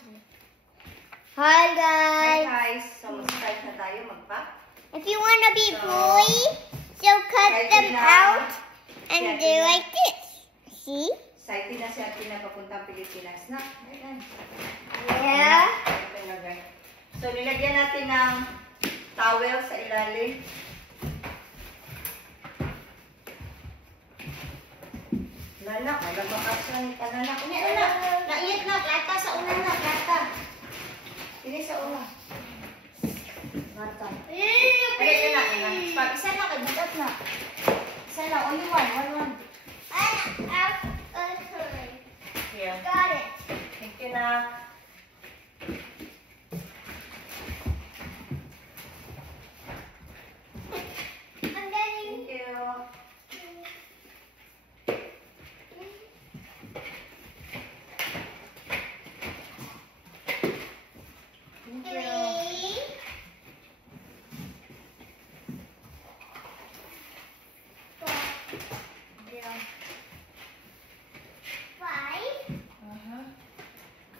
Hi guys. Hi guys. So mag-start na tayo magpa. If you want to be boy, so cut them out and do like this. See? Excited na si Ate na papuntang Pilipinas na. Yeah. So nilagyan natin ng towel sa ilalim. Lanak, malabakas na ni kananak. Naiyat na, plata sa una na, plata. Ini sa una. Plata. Ay, na. Isa na, kagitat na. Isa na, only one. Here. Got it. Thank you na. I'm getting. Thank you.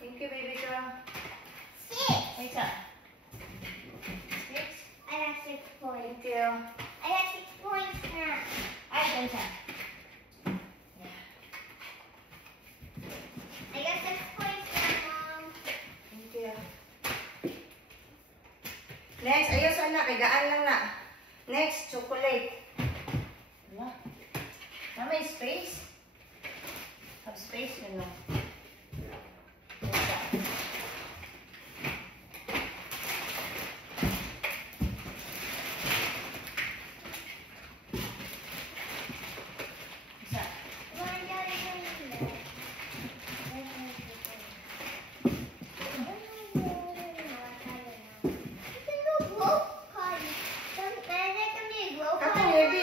Thank you, baby girl. 6. Wait up. 6. I have 6 points. Thank you. I have 6 points now. Ay, ganyan. I got 6 points now, Mom. Thank you. Next, ayos na, kagaan lang na. Next, chocolate. Wala. May space? Have space, yun lang.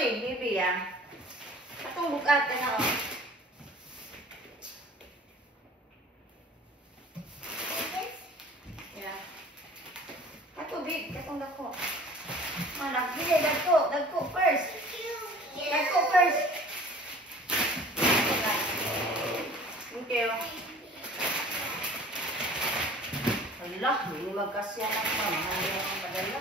Baby, ah. Atong bukat na ako. Yeah. Ato big, katong dako. Manak, dili dagko first. Dagko first. Thank you. Allah, hindi magkasya ng mahal yung padala.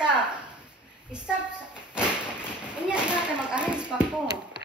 Stop. Stop. Inya na ka mag-arrange pa ko.